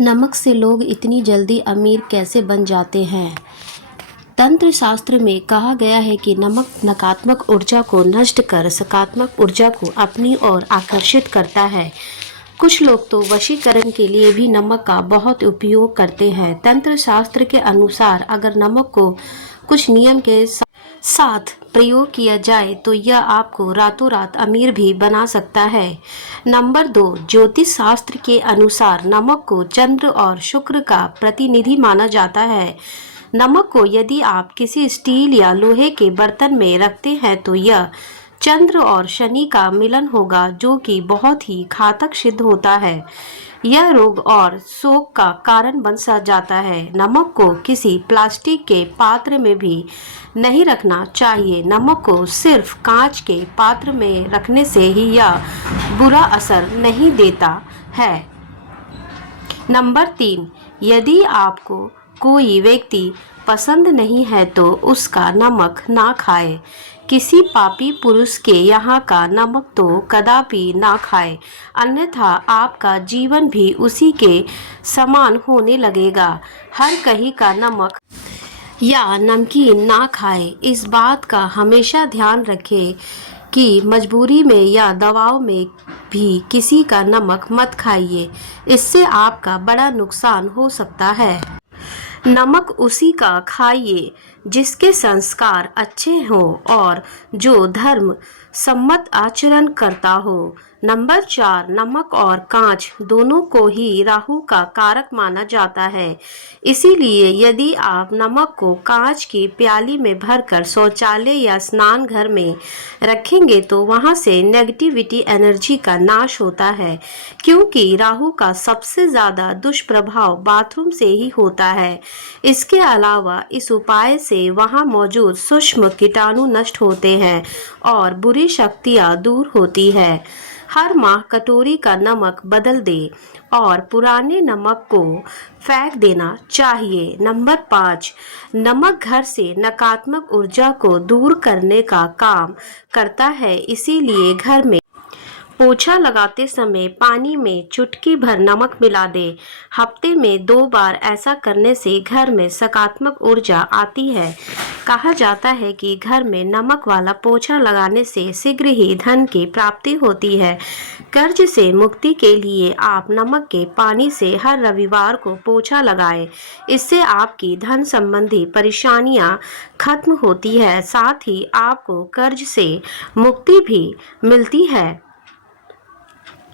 नमक से लोग इतनी जल्दी अमीर कैसे बन जाते हैं? तंत्र शास्त्र में कहा गया है कि नमक नकारात्मक ऊर्जा को नष्ट कर सकारात्मक ऊर्जा को अपनी ओर आकर्षित करता है। कुछ लोग तो वशीकरण के लिए भी नमक का बहुत उपयोग करते हैं। तंत्र शास्त्र के अनुसार अगर नमक को कुछ नियम के साथ प्रयोग किया जाए तो यह आपको रातों रात अमीर भी बना सकता है। नंबर 2, ज्योतिष शास्त्र के अनुसार नमक को चंद्र और शुक्र का प्रतिनिधि माना जाता है। नमक को यदि आप किसी स्टील या लोहे के बर्तन में रखते हैं तो यह चंद्र और शनि का मिलन होगा, जो कि बहुत ही घातक सिद्ध होता है। यह रोग और शोक का कारण बन सा जाता है। नमक को किसी प्लास्टिक के पात्र में भी नहीं रखना चाहिए। नमक को सिर्फ कांच के पात्र में रखने से ही यह बुरा असर नहीं देता है। नंबर 3, यदि आपको कोई व्यक्ति पसंद नहीं है तो उसका नमक ना खाए। किसी पापी पुरुष के यहाँ का नमक तो कदापि ना खाए, अन्यथा आपका जीवन भी उसी के समान होने लगेगा। हर कहीं का नमक या नमकीन ना खाए। इस बात का हमेशा ध्यान रखें कि मजबूरी में या दबाव में भी किसी का नमक मत खाइए, इससे आपका बड़ा नुकसान हो सकता है। नमक उसी का खाइए जिसके संस्कार अच्छे हों और जो धर्म सम्मत आचरण करता हो। नंबर 4, नमक और कांच दोनों को ही राहु का कारक माना जाता है। इसीलिए यदि आप नमक को कांच की प्याली में भरकर शौचालय या स्नान घर में रखेंगे तो वहां से नेगेटिविटी एनर्जी का नाश होता है, क्योंकि राहु का सबसे ज़्यादा दुष्प्रभाव बाथरूम से ही होता है। इसके अलावा इस उपाय से वहां मौजूद सूक्ष्म कीटाणु नष्ट होते हैं और बुरी शक्तियां दूर होती है। हर माह कटोरी का नमक बदल दे और पुराने नमक को फेंक देना चाहिए। नंबर 5, नमक घर से नकारात्मक ऊर्जा को दूर करने का काम करता है। इसीलिए घर में पोछा लगाते समय पानी में चुटकी भर नमक मिला दे। हफ्ते में 2 बार ऐसा करने से घर में सकारात्मक ऊर्जा आती है। कहा जाता है कि घर में नमक वाला पोछा लगाने से शीघ्र ही धन की प्राप्ति होती है। कर्ज से मुक्ति के लिए आप नमक के पानी से हर रविवार को पोछा लगाएं। इससे आपकी धन संबंधी परेशानियां खत्म होती है, साथ ही आपको कर्ज से मुक्ति भी मिलती है।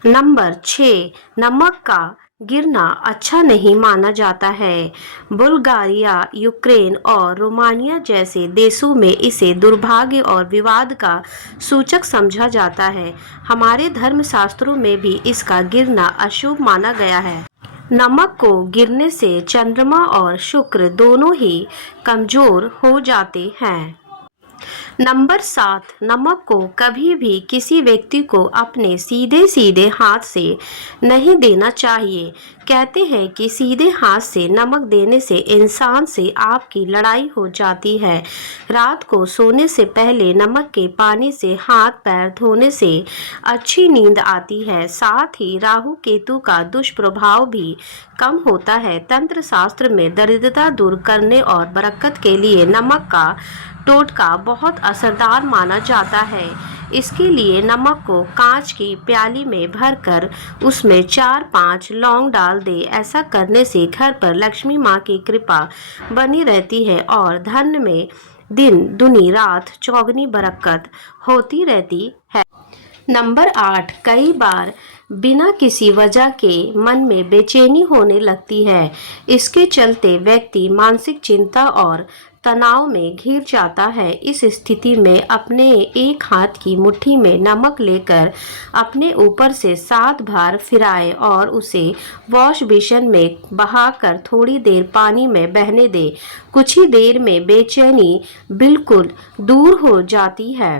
नंबर 6, नमक का गिरना अच्छा नहीं माना जाता है। बुल्गारिया, यूक्रेन और रोमानिया जैसे देशों में इसे दुर्भाग्य और विवाद का सूचक समझा जाता है। हमारे धर्मशास्त्रों में भी इसका गिरना अशुभ माना गया है। नमक को गिरने से चंद्रमा और शुक्र दोनों ही कमजोर हो जाते हैं। नंबर 7, नमक को कभी भी किसी व्यक्ति को अपने सीधे सीधे हाथ से नहीं देना चाहिए। कहते हैं कि सीधे हाथ से नमक देने से इंसान से आपकी लड़ाई हो जाती है। रात को सोने से पहले नमक के पानी से हाथ पैर धोने से अच्छी नींद आती है। साथ ही राहु केतु का दुष्प्रभाव भी कम होता है। तंत्र शास्त्र में दरिद्रता दूर करने और बरकत के लिए नमक का टोटका बहुत असरदार माना जाता है। इसके लिए नमक को कांच की प्याली में भरकर उसमें 4-5 लौंग डाल दे। ऐसा करने से घर पर लक्ष्मी माँ की कृपा बनी रहती है और धन में दिन दुनी रात चौगनी बरकत होती रहती है। नंबर 8, कई बार बिना किसी वजह के मन में बेचैनी होने लगती है। इसके चलते व्यक्ति मानसिक चिंता और तनाव में घिर जाता है। इस स्थिति में अपने एक हाथ की मुट्ठी में नमक लेकर अपने ऊपर से 7 बार फिराए और उसे वॉश बेसिन में बहाकर थोड़ी देर पानी में बहने दे। कुछ ही देर में बेचैनी बिल्कुल दूर हो जाती है।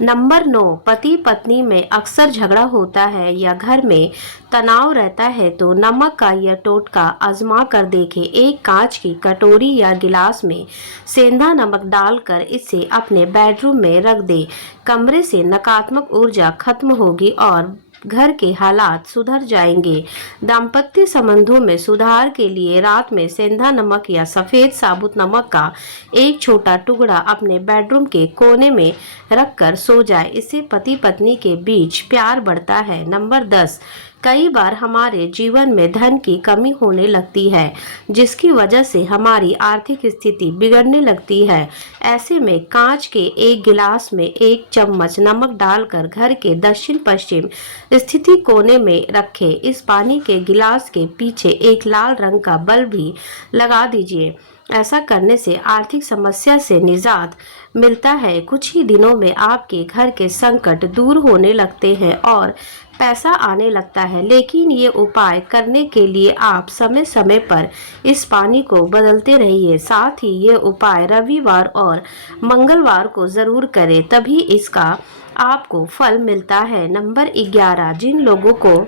नंबर 9, पति पत्नी में अक्सर झगड़ा होता है या घर में तनाव रहता है तो नमक का यह टोटका आजमा कर देखें। एक कांच की कटोरी या गिलास में सेंधा नमक डालकर इसे अपने बेडरूम में रख दें। कमरे से नकारात्मक ऊर्जा खत्म होगी और घर के हालात सुधर जाएंगे। दाम्पत्य संबंधों में सुधार के लिए रात में सेंधा नमक या सफेद साबुत नमक का एक छोटा टुकड़ा अपने बेडरूम के कोने में रखकर सो जाए। इससे पति पत्नी के बीच प्यार बढ़ता है। नंबर 10, कई बार हमारे जीवन में धन की कमी होने लगती है जिसकी वजह से हमारी आर्थिक स्थिति बिगड़ने लगती है। ऐसे में कांच के एक गिलास में 1 चम्मच नमक डालकर घर के दक्षिण पश्चिम स्थिति कोने में रखें। इस पानी के गिलास के पीछे एक लाल रंग का बल्ब भी लगा दीजिए। ऐसा करने से आर्थिक समस्या से निजात मिलता है। कुछ ही दिनों में आपके घर के संकट दूर होने लगते हैं और पैसा आने लगता है। लेकिन ये उपाय करने के लिए आप समय समय पर इस पानी को बदलते रहिए। साथ ही ये उपाय रविवार और मंगलवार को जरूर करें, तभी इसका आपको फल मिलता है। नंबर 11, जिन लोगों को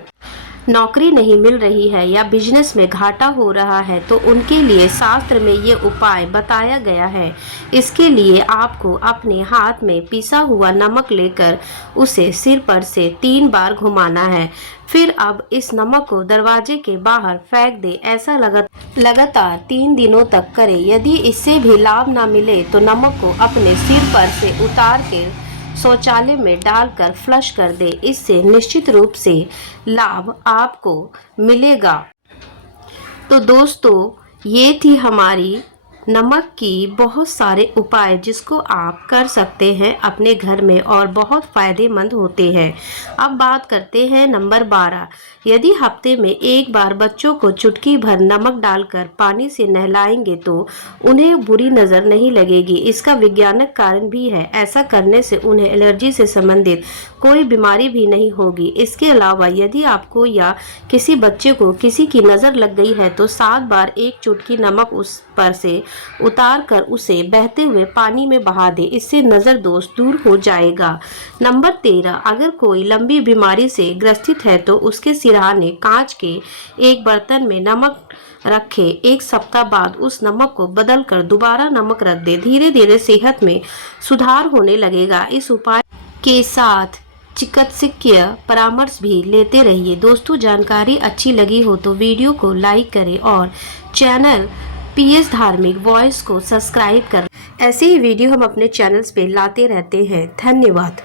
नौकरी नहीं मिल रही है या बिजनेस में घाटा हो रहा है तो उनके लिए शास्त्र में ये उपाय बताया गया है। इसके लिए आपको अपने हाथ में पिसा हुआ नमक लेकर उसे सिर पर से 3 बार घुमाना है। फिर अब इस नमक को दरवाजे के बाहर फेंक दे। ऐसा लगातार 3 दिनों तक करें। यदि इससे भी लाभ ना मिले तो नमक को अपने सिर पर से उतार के शौचालय में डालकर फ्लश कर दे। इससे निश्चित रूप से लाभ आपको मिलेगा। तो दोस्तों, ये थी हमारी नमक की बहुत सारे उपाय जिसको आप कर सकते हैं अपने घर में और बहुत फायदेमंद होते हैं। अब बात करते हैं नंबर 12। यदि हफ्ते में एक बार बच्चों को चुटकी भर नमक डालकर पानी से नहलाएंगे तो उन्हें बुरी नज़र नहीं लगेगी। इसका वैज्ञानिक कारण भी है। ऐसा करने से उन्हें एलर्जी से संबंधित कोई बीमारी भी नहीं होगी। इसके अलावा यदि आपको या किसी बच्चे को किसी की नज़र लग गई है तो 7 बार 1 चुटकी नमक उस पर से उतार कर उसे बहते हुए पानी में बहा दे। इससे नज़र दोष दूर हो जाएगा। नंबर 13, अगर कोई लंबी बीमारी से ग्रसित है तो उसके सिरहाने कांच के एक बर्तन में नमक रखे। 1 सप्ताह बाद उस नमक को बदल कर दोबारा नमक रख दे। धीरे धीरे सेहत में सुधार होने लगेगा। इस उपाय के साथ चिकित्सकीय परामर्श भी लेते रहिए। दोस्तों, जानकारी अच्छी लगी हो तो वीडियो को लाइक करें और चैनल PS धार्मिक वॉइस को सब्सक्राइब करें। ऐसे ही वीडियो हम अपने चैनल्स पे लाते रहते हैं। धन्यवाद।